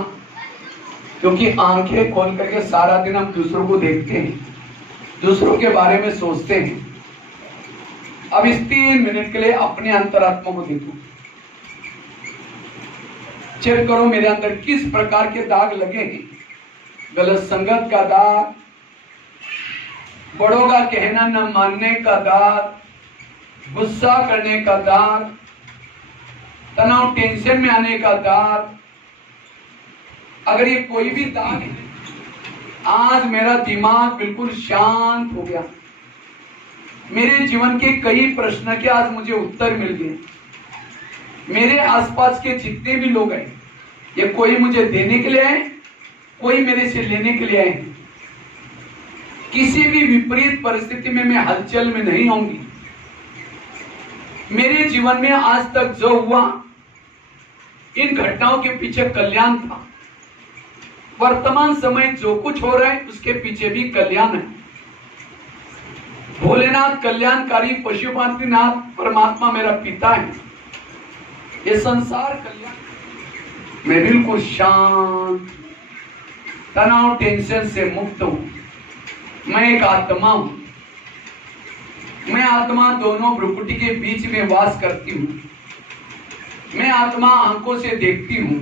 क्योंकि आंखें खोल करके सारा दिन हम दूसरों को देखते हैं, दूसरों के बारे में सोचते हैं। अब इस 3 मिनट के लिए अपने अंतरात्मा को देखो, चेक करो मेरे अंदर किस प्रकार के दाग लगे हैं। गलत संगत का दाग, बड़ों का कहना न मानने का दाग, गुस्सा करने का दाग, तनाव टेंशन में आने का दाग। अगर ये कोई भी दाग है, आज मेरा दिमाग बिल्कुल शांत हो गया। मेरे जीवन के कई प्रश्न के आज मुझे उत्तर मिल गए। मेरे आसपास के जितने भी लोग हैं, ये कोई मुझे देने के लिए आए, कोई मेरे से लेने के लिए आए। किसी भी विपरीत परिस्थिति में मैं हलचल में नहीं होंगी। मेरे जीवन में आज तक जो हुआ, इन घटनाओं के पीछे कल्याण था। वर्तमान समय जो कुछ हो रहा है उसके पीछे भी कल्याण है। भोलेनाथ कल्याणकारी, पशुपतिनाथ परमात्मा मेरा पिता है। ये संसार कल्याण, मैं बिल्कुल शांत, तनाव टेंशन से मुक्त हूं। मैं एक आत्मा हूं। मैं आत्मा दोनों भ्रुकुटी के बीच में वास करती हूं। मैं आत्मा आंखों से देखती हूं,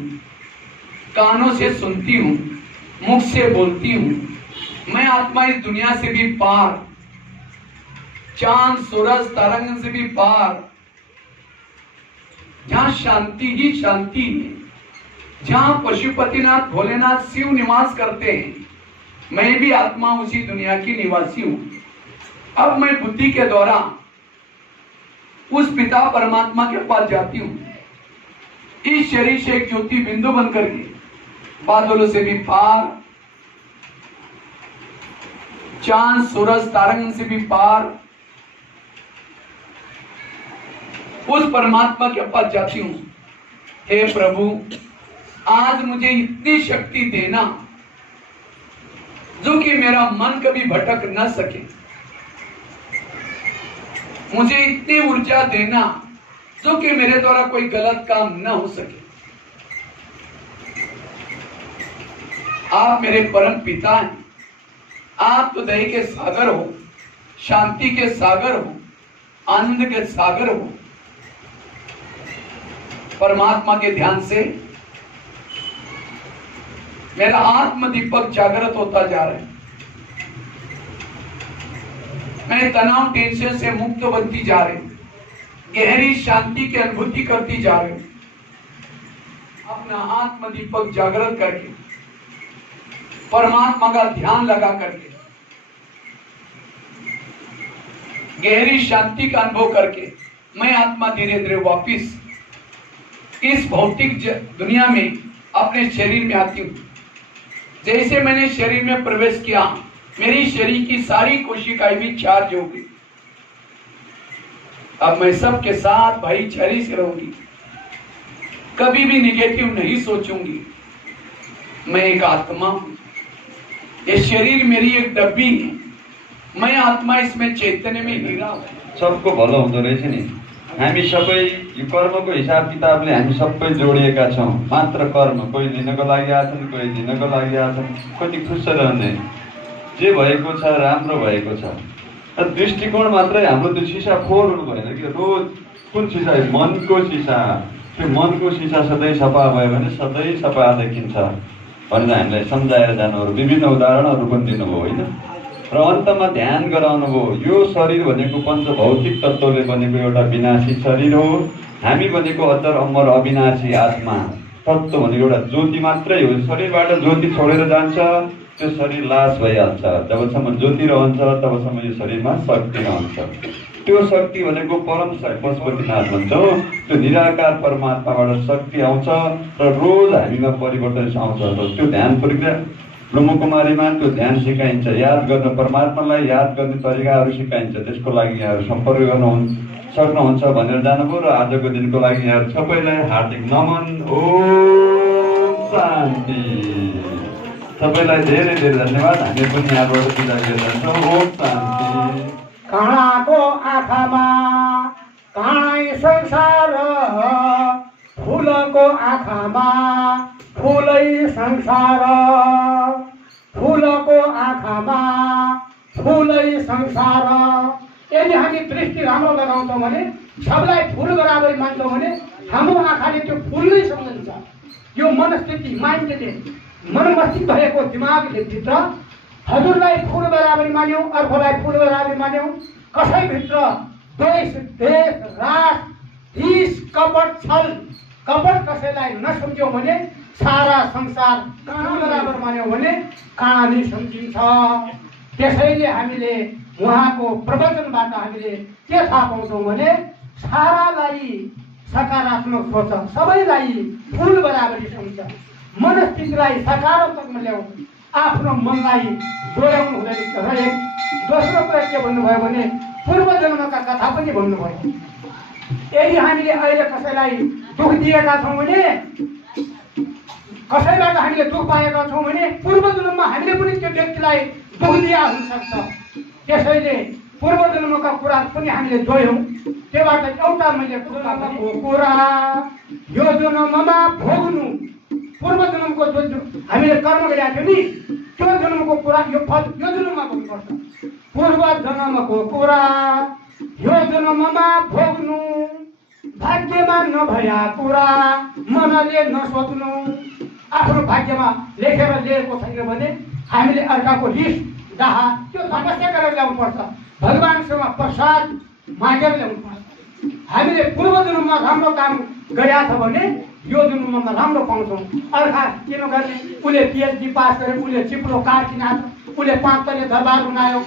कानों से सुनती हूं, मुख से बोलती हूं। मैं आत्मा इस दुनिया से भी पार, चांद सूरज तरंग से भी पार, जहां शांति ही शांति है, जहां पशुपतिनाथ भोलेनाथ शिव निवास करते हैं, मैं भी आत्मा उसी दुनिया की निवासी हूं। अब मैं बुद्धि के द्वारा उस पिता परमात्मा के पास जाती हूं। इस शरीर से एक ज्योति बिंदु बनकर के बादलों से भी पार, चांद सूरज तारंग से भी पार, उस परमात्मा के पास जाती हूं। हे प्रभु, आज मुझे इतनी शक्ति देना जो कि मेरा मन कभी भटक न सके। मुझे इतनी ऊर्जा देना जो कि मेरे द्वारा कोई गलत काम न हो सके। आप मेरे परम पिता हैं। आप तो दया के सागर हो, शांति के सागर हो, आनंद के सागर हो। परमात्मा के ध्यान से मेरा आत्म दीपक जागृत होता जा रहा है। मैं तनाव टेंशन से मुक्त बनती जा रही हूं, गहरी शांति की अनुभूति करती जा रही हूं। अपना आत्म दीपक जागृत करके, परमात्मा का ध्यान लगा करके, गहरी शांति का अनुभव करके, मैं आत्मा धीरे धीरे वापिस इस भौतिक दुनिया में अपने शरीर में आती हूं। जैसे मैंने शरीर में प्रवेश किया, मेरी शरीर की सारी कोशिकाएं भी चार्ज हो गई। अब मैं सबके साथ भाईचारे से रहूंगी, कभी भी निगेटिव नहीं सोचूंगी। मैं एक आत्मा हूं, ये शरीर मेरी एक डब्बी है, मैं आत्मा, इसमें चैतन्य में हीरा हूं। सबको भलो हुँदो रहेछ नि। हामी सबै यो कर्मको हिसाब किताबले हामी सबै जोडिएका छौँ। मात्र कर्म, कोही लिनको लागि आछन्, कोही दिनको लागि आछन्। कति खुस रहने, जे भएको छ राम्रो भएको छ। र दृष्टिकोण मात्रै हाम्रो त्यो सिसा फोहोर हुनु भएन कि रोज कुन सिसा, मनको सिसा, त्यो मनको सिसा सधैँ सफा भयो भने सधैँ सफा देखिन्छ भनेर हामीलाई सम्झाएर जानुभयो। विभिन्न उदाहरणहरू पनि दिनुभयो होइन। र अन्तमा ध्यान गराउनु भयो, यो शरीर भनेको पञ्चभौतिक तत्त्वले बनेको एउटा विनाशी शरीर हो। हामी भनेको अजर अमर अविनाशी आत्मा तत्त्व भनेको एउटा ज्योति मात्रै हो। शरीरबाट ज्योति छोडेर जान्छ, त्यो शरीर लास भइहाल्छ। जबसम्म ज्योति रहन्छ तबसम्म यो शरीरमा शक्ति रहन्छ। त्यो शक्ति भनेको परम पशुपतिनाथ भन्छौँ। त्यो निराकार परमात्माबाट शक्ति आउँछ र रोज हामीमा परिवर्तन आउँछ। त्यो ध्यान प्रक्रिया ब्रह्मकुमारीमा त्यो ध्यान सिकाइन्छ। याद गर्न, परमात्मालाई याद गर्ने तरिकाहरू सिकाइन्छ। त्यसको लागि यहाँहरू सम्पर्क गर्न सक्नुहुन्छ भनेर जानुभयो। र आजको दिनको लागि यहाँहरू सबैलाई हार्दिक नमन। ओम शान्ति। सबैलाई धेरै धेरै धन्यवाद। हामी पनि यहाँबाट बिदा गरिरहन्छौँ। ओम शान्ति। काँडाको आँखामा काँडै संसार, फुलको आँखामा फुलै संसार, फुलको आँखामा फुलै संसार। यदि हामी दृष्टि राम्रो लगाउँछौँ भने, सबलाई फुल बराबरी मान्छौँ भने हाम्रो आँखाले त्यो फुल नै सम्झन्छ। यो मनस्थिति, माइन्डले, मनमस्तिष्क भएको दिमागले भित्र हजुरलाई फुल बराबरी मान्यौ, अर्कोलाई फुल बराबरी मान्यौ। कसैभित्र द्वेष, देश, राग, हिंस, कपट, छल, कपट कसैलाई नसम्झ्यौ भने सारा संसार काँडा बराबर मान्यौ भने काँडा नै सम्झिन्छ। त्यसैले हामीले उहाँको प्रवचनबाट हामीले के थाहा पाउँछौँ भने सारालाई सकारात्मक सोच, सबैलाई फुल बराबरी सम्झ, मनस्थितिलाई सकारात्मकमा ल्याऊ, आफ्नो मनलाई जोडाउनु हुँदैन। र एक दोस्रो कुरा के भन्नुभयो भने पूर्व जन्मका कथा पनि भन्नुभयो। यदि हामीले अहिले कसैलाई दुःख दिएका छौँ भने, कसैबाट हामीले दुःख पाएका छौँ भने पूर्व जन्ममा हामीले पनि त्यो व्यक्तिलाई दुःख दिया हुनसक्छ। त्यसैले पूर्व जन्मका कुरा पनि हामीले जोड्यौँ। त्योबाट एउटा मैले कुरा, यो जन्ममा भोग्नु, पूर्व जन्मको जो हामीले कर्म गरेका थियौँ नि, त्यो जन्मको कुरा, यो फल यो जन्ममा भोग्नुपर्छ। पूर्व जन्मको कुरा यो जन्ममा भोग्नु, भाग्यमा नभया कुरा मनले नसोच्नु। आफ्नो भाग्यमा लेखेर लिएको छैन भने हामीले अर्काको रिस, डाहा त्यो तपस्या गरेर ल्याउनुपर्छ। भगवानसँग प्रसाद मागेर ल्याउनुपर्छ। हामीले पूर्व जन्ममा राम्रो काम गरेका छ भने यो जन्ममा राम्रो पाउँछौँ। अर्का किन गर्ने, उसले पिएचडी पास गरे, उसले चिप्लो कार किनाएको, उसले 5 तले दरबार बनायो,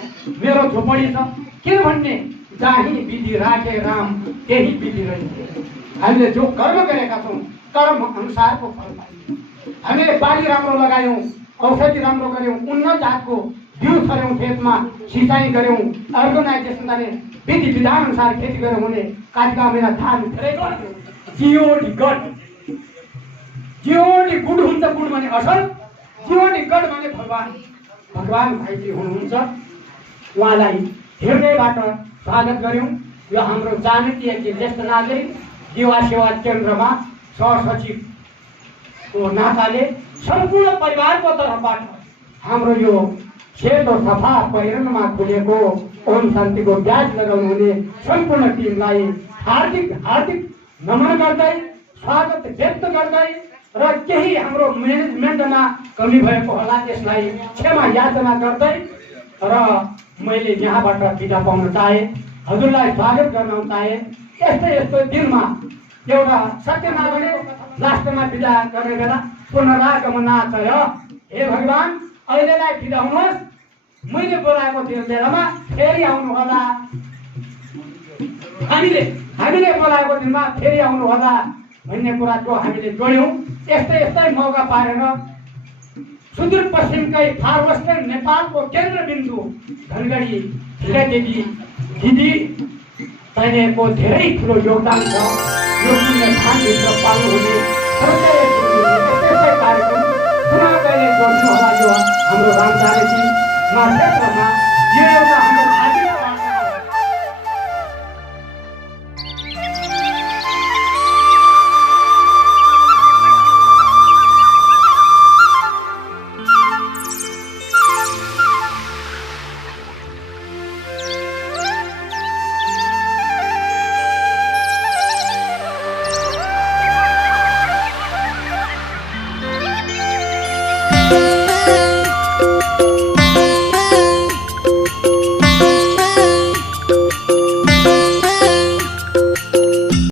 मेरो झोपडी छ, के भन्ने। जहीँ विधि राखे राम त्यही विधि रहिन्छ। हामीले जो कर्म गरेका छौँ कर्म अनुसारको फल पाइन्छ। हामीले बाली राम्रो लगायौँ, औषधि राम्रो गऱ्यौँ, उन्नत जातको बिउ छर्यौँ, खेतमा सिँचाइ गऱ्यौँ, अर्गनाइजेसन गरे, विधि विधान अनुसार खेती गऱ्यौँ भने काटिका महिना धान धेरै जियोडी गड, जियोडी गुड हुन्छ। गुड भने असल, जियोडी गड भने भगवान। भगवान भाइजी हुनुहुन्छ, उहाँलाई हृदयबाट स्वागत गऱ्यौँ। यो हाम्रो जानकीय ज्येष्ठ नागरिक युवा सेवा केन्द्रमा सहसचिवको नाताले सम्पूर्ण परिवारको तर्फबाट हाम्रो यो सेतो सफा पहिरनमा खुलेको ओम शान्तिको ब्याज लगाउनु हुने सम्पूर्ण टिमलाई हार्दिक हार्दिक नमन गर्दै, स्वागत व्यक्त गर्दै, र केही हाम्रो म्यानेजमेन्टमा कमी भएको होला त्यसलाई क्षमा याचना गर्दै, र मैले यहाँबाट बिदा पाउन चाहे, हजुरलाई स्वागत गर्न चाहे। यस्तो दिनमा एउटा सत्य नगरे लास्टमा बिदा गर्ने बेला पुनरागमनाचय। हे भगवान, अहिलेलाई बिदा हुनुहोस्, मैले बोलाएको त्यो बेलामा फेरि आउनु होला, हामीले बोलाएको दिनमा फेरि आउनु होला भन्ने कुराको हामीले जोड्यौँ। यस्तै मौका पारेर सुदूर पश्चिमकै फार वेस्टर्न नेपालको केन्द्रबिन्दु धनगढी हिरादेवी दिदी तैनेको धेरै ठुलो योगदान छ। यो पुण्य स्थानभित्र पाल्नुहुने हृदय यस्तै कार्यक्रम पुनः कहिले गर्नु होला। यो हाम्रो रामजानकीमा क्षेत्रमा यो एउटा हाम्रो भाग्य Thank you.